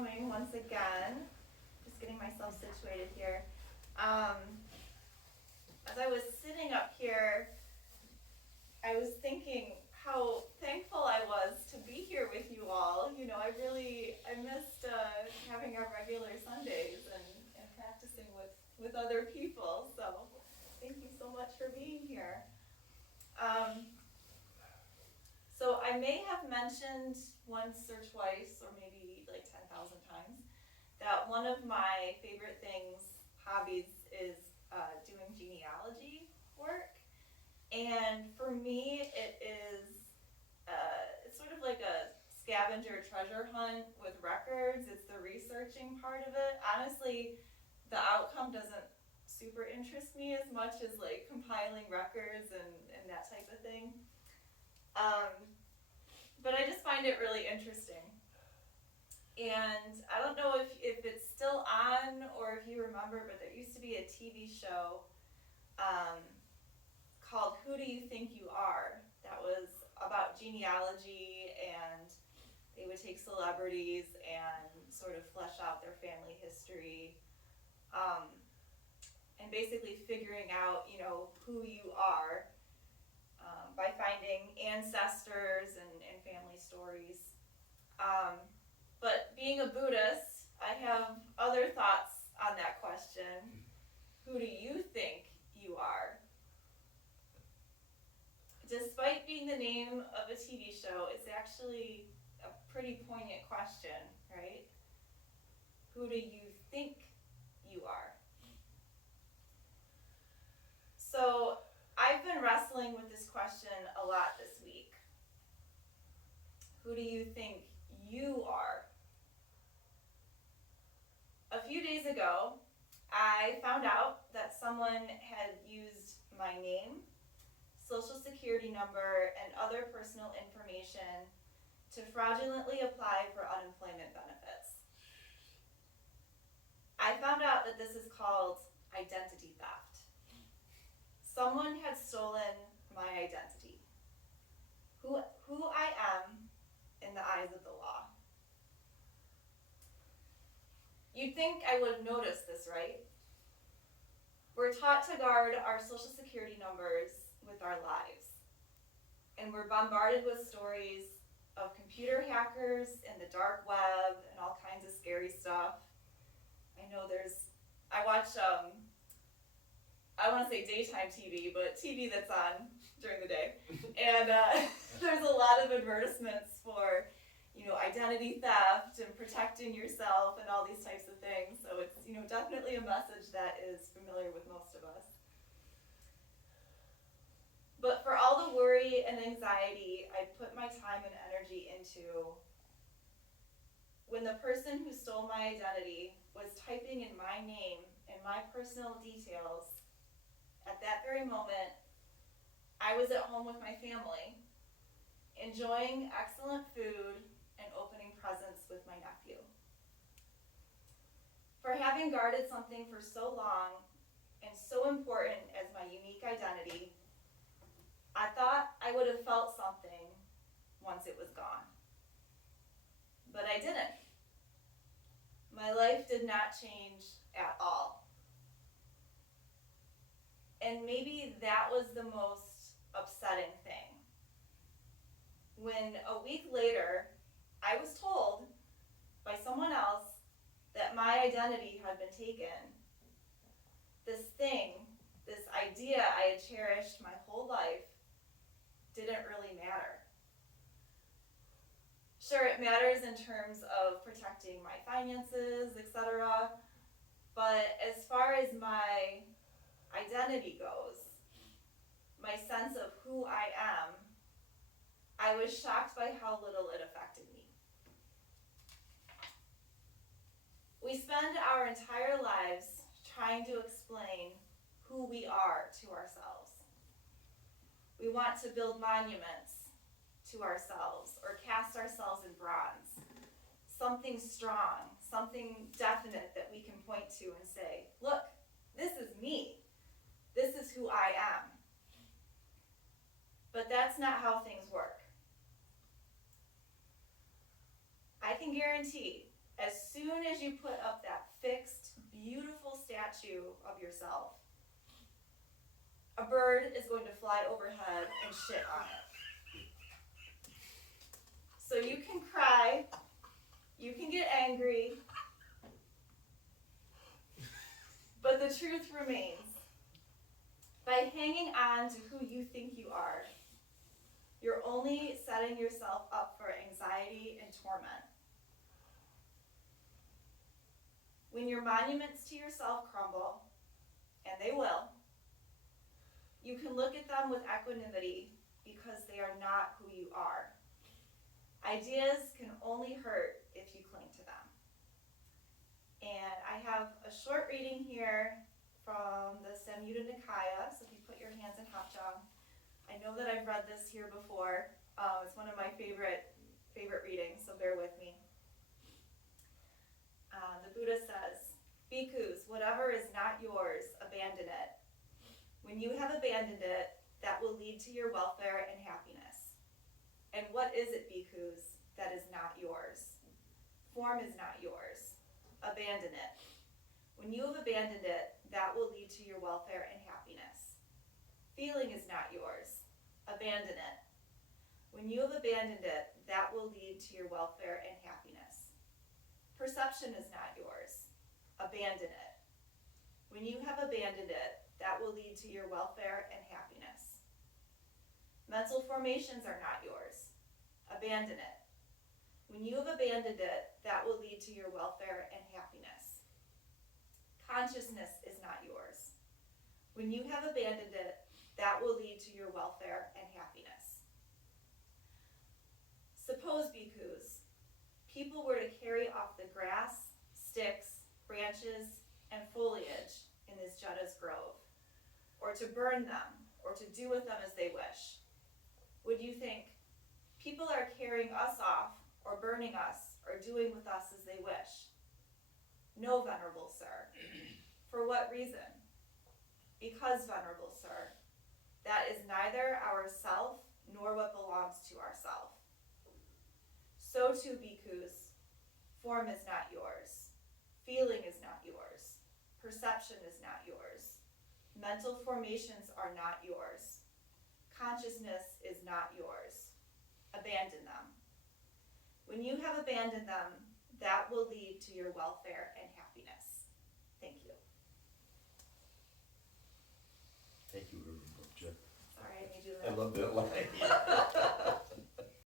coming once again. Just getting myself situated here. As I was sitting up here, I was thinking how thankful I was to be here with you all. You know, I missed having our regular Sundays and practicing with other people. So thank you so much for being here. So I may have mentioned once or twice, or maybe like 10,000 times, that one of my favorite hobbies, is doing genealogy work. And for me, it's sort of like a scavenger treasure hunt with records. It's the researching part of it. Honestly, the outcome doesn't super interest me as much as like compiling records and that type of thing. But I just find it really interesting. And I don't know if it's still on or if you remember, but there used to be a TV show called Who Do You Think You Are? That was about genealogy, and they would take celebrities and sort of flesh out their family history, and basically figuring out, you know, who you are by finding ancestors and family stories. But being a Buddhist, I have other thoughts on that question. Who do you think you are? Despite being the name of a TV show, it's actually a pretty poignant question, right? Who do you think you are? So I've been wrestling with this question a lot this week. Who do you think you are? A few days ago, I found out that someone had used my name, social security number, and other personal information to fraudulently apply for unemployment benefits. I found out that this is called identity theft. Someone had stolen my identity, who I am in the eyes of the law. You'd think I would have noticed this, right? We're taught to guard our social security numbers with our lives. And we're bombarded with stories of computer hackers and the dark web and all kinds of scary stuff. I know I watch, I want to say daytime TV, but TV that's on during the day. And there's a lot of advertisements for, you know, identity theft and protecting yourself and all these types of things. So it's, you know, definitely a message that is familiar with most of us. But for all the worry and anxiety I put my time and energy into, when the person who stole my identity was typing in my name and my personal details, at that very moment, I was at home with my family, enjoying excellent food and opening presents with my nephew. For having guarded something for so long and so important as my unique identity, I thought I would have felt something once it was gone. But I didn't. My life did not change at all. And maybe that was the most upsetting thing. When a week later, I was told by someone else that my identity had been taken, this idea I had cherished my whole life, didn't really matter. Sure, it matters in terms of protecting my finances, etc. But as far as my identity goes, my sense of who I am, I was shocked by how little it affected me. We spend our entire lives trying to explain who we are to ourselves. We want to build monuments to ourselves or cast ourselves in bronze. Something strong, something definite that we can point to and say, look, this is me. This is who I am. But that's not how things work. I can guarantee as soon soon as you put up that fixed, beautiful statue of yourself, a bird is going to fly overhead and shit on it. So you can cry, you can get angry, but the truth remains. By hanging on to who you think you are, you're only setting yourself up for anxiety and torment. When your monuments to yourself crumble, and they will, you can look at them with equanimity because they are not who you are. Ideas can only hurt if you cling to them. And I have a short reading here from the Samyutta Nikaya, so if you put your hands in Hapjang. I know that I've read this here before. It's one of my favorite readings, so bear with me. The Buddha says, "Bhikkhus, whatever is not yours, abandon it. When you have abandoned it, that will lead to your welfare and happiness. And what is it, bhikkhus, that is not yours? Form is not yours. Abandon it. When you have abandoned it, that will lead to your welfare and happiness. Feeling is not yours. Abandon it. When you have abandoned it, that will lead to your welfare and happiness. Perception is not yours. Abandon it. When you have abandoned it, that will lead to your welfare and happiness. Mental formations are not yours. Abandon it. When you have abandoned it, that will lead to your welfare and happiness. Consciousness is not yours. When you have abandoned it, that will lead to your welfare and happiness. Suppose, bhikkhus, people were to carry off the grass, sticks, branches, and foliage in this Jeta's grove, or to burn them, or to do with them as they wish. Would you think, people are carrying us off, or burning us, or doing with us as they wish? No, venerable sir. For what reason? Because, venerable sir, that is neither our self nor what belongs to ourself. So too, bhikkhus, form is not yours. Feeling is not yours. Perception is not yours. Mental formations are not yours. Consciousness is not yours. Abandon them. When you have abandoned them, that will lead to your welfare and happiness. Thank you. Thank you, Reverend Brooke. Sorry, I made you I laugh. love that line.